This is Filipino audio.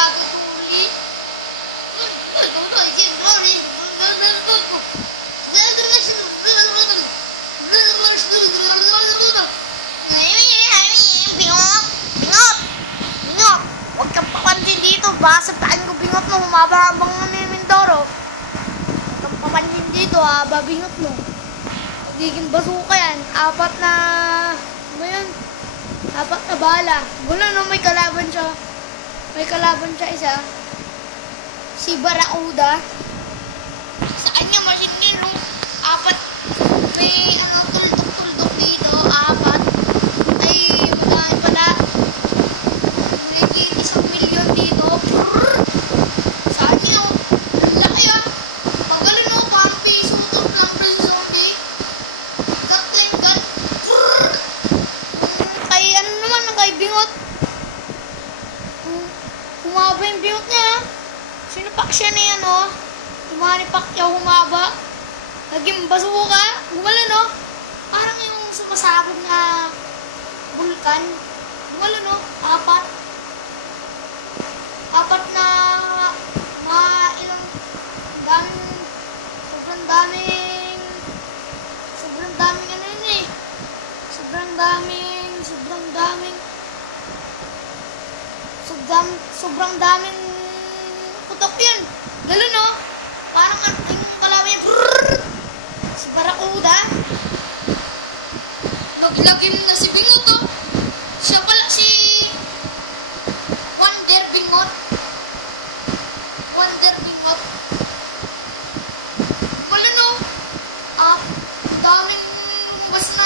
bagong huli. Huwag kang papansin dito. Baka sabtaan ko bingot mo. Humaba habang Mindoro. Huwag kang papansin dito ha. Babingot mo. Magiging basuka yan. Apat na bala. Gula no, may kalaban siya. May kalaban siya isa. Si Barauda. Saan niya masinino? Apat. May tuldok dito. Apat. Ay, madami pala. May 1,000,000 dito. Saan niyo? Ang laki ah. Magaling mo, parang piso ito ng zombie. Gat. Kay ano naman, kay bingot. Humaba yung bingot niya. Sinupak siya na yan, oh. Tumanipak niya, humaba. Naging basuka. Gumala, no? Parang yung sumasabog na bulkan. Gumala, no? Apat na ilang sobrang daming ano yun eh. Sobrang daming putok yun. Galo, no? Parang yung kalaban niya. Si Barauda. Naglagim na si Bingot, oh. Siya pala si Wonder Bingot. Wala, no? Daming lumabas na